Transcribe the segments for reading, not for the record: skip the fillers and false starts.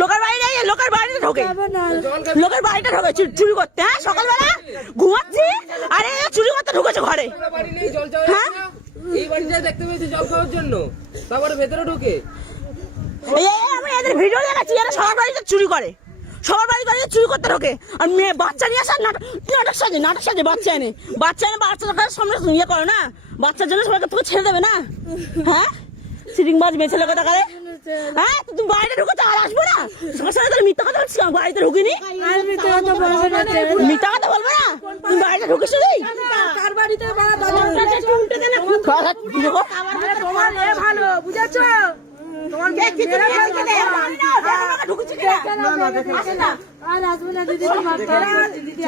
লোকের বাড়ি নেই, লোকের বাড়িতে ঢোকে, লোকের বাড়িটা ঢোকে চুরি করতে। হ্যাঁ, সকালবেলা ঘুমাচ্ছি আরে চুরি করতে ঢুকেছে ঘরে। হ্যাঁ, এই বাড়িটা দেখতে পেয়েছি জব করার জন্য, তারপরে ভেতরে ঢুকে আমি এদের ভিডিও দেখাচ্ছি, এরা সবার বাড়িতে চুরি করে, সবার বাড়িতে চুরি করতে ঢোকে। আর মেয়ে বাচ্চা নিয়ে আসা নাটক সাজে বাচ্চা এনে বাচ্চার সামনে ইয়ে করো না, বাচ্চার জন্য সবাইকে তোকে ছেড়ে দেবে না। হ্যাঁ, সিটিংবাজ মেয়ে ছেলে কথা করে। হ্যাঁ, তুমি বাড়িতে ঢুকেছো আর আসবো না, সবার সাথে তাহলে মিথ্যা কথা বলছি, বাড়িতে ঢুকিনি, মিথ্যা কথা বলবো না, তুমি বাড়িতে ঢুকেছো কার বাড়িতে ভালো বুঝেছো? তোমার আর আসবে না দিদি, দিদি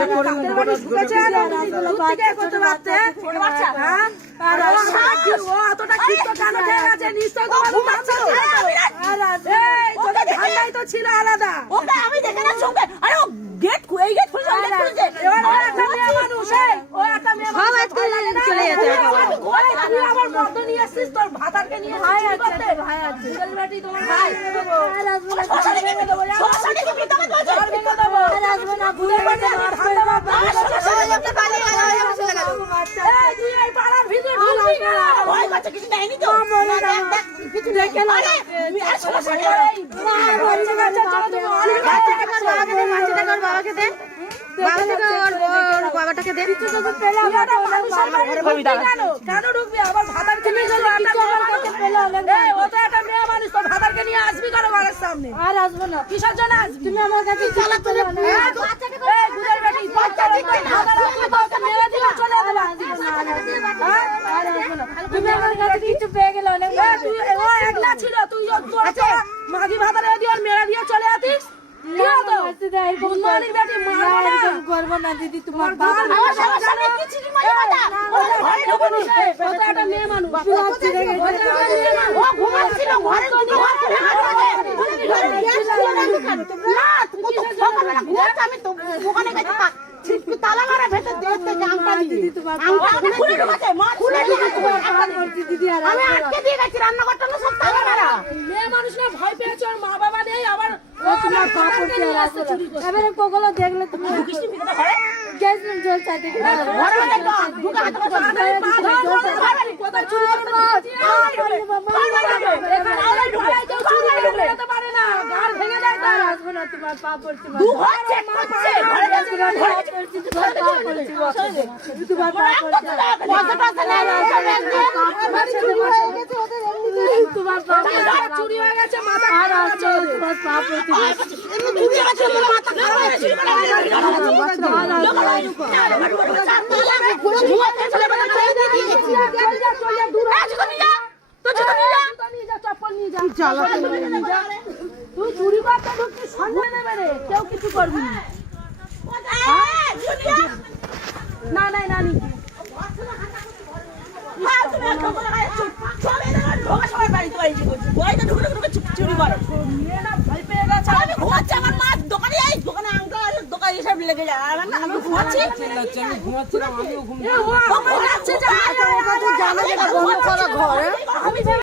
ছিল আলাদা। আমি দেখে না চোখে, আরে ও গেট এই গেট খুলে মানুষ চলে যেতে আমার মদ নিয়ে আসছিস, তোর ভাতারকে নিয়ে তোমার ভাই কিছু নেয়নি তো বাবাটাকে কেন ঢুকবি আবার ভাতার মেয়ে মানুষ, তোর ভাতারকে নিয়ে আসবি কেন ঘরের সামনে? আর আসবো না, কিসের জন্য আসবি? তুমি আমার কাছে কিছু পেয়ে গেলে অনেক ছিল, তুই মাঝি ভাতারে মেরা দিয়ে চলে আসিস। করবো না দিদি, তোমার মেয়ে মানুষ তালা মারা ভেতর আমি আটকে দিয়ে গেছি, রান্নাঘরটা সব তালা মারা। মেয়ে মানুষ না ভয় পেয়েছে, ওর মা বাবা নেই, আবার এবারে কোগুলো দেখলে তুমি তোমার পা পড়ছে চুরি হয়ে গেছে, মাথা তোমার পা পড়ছে তুই চুরি করতে ঢুকছিস, সন্ধ্যা নেবে রে, কেউ কিছু করবি না। না নাই নানি চুরি করে ভয় পেয়ে গেছে। আমি ঘুমাচ্ছি, আমার মা দোকানে যাই, দোকানে আঙ্কেল দোকানে এসব লেগে যায়, আমি ঘুমাচ্ছি, আমি ঘুমাচ্ছিলাম, আমিও ঘুম ঘুমাচ্ছে।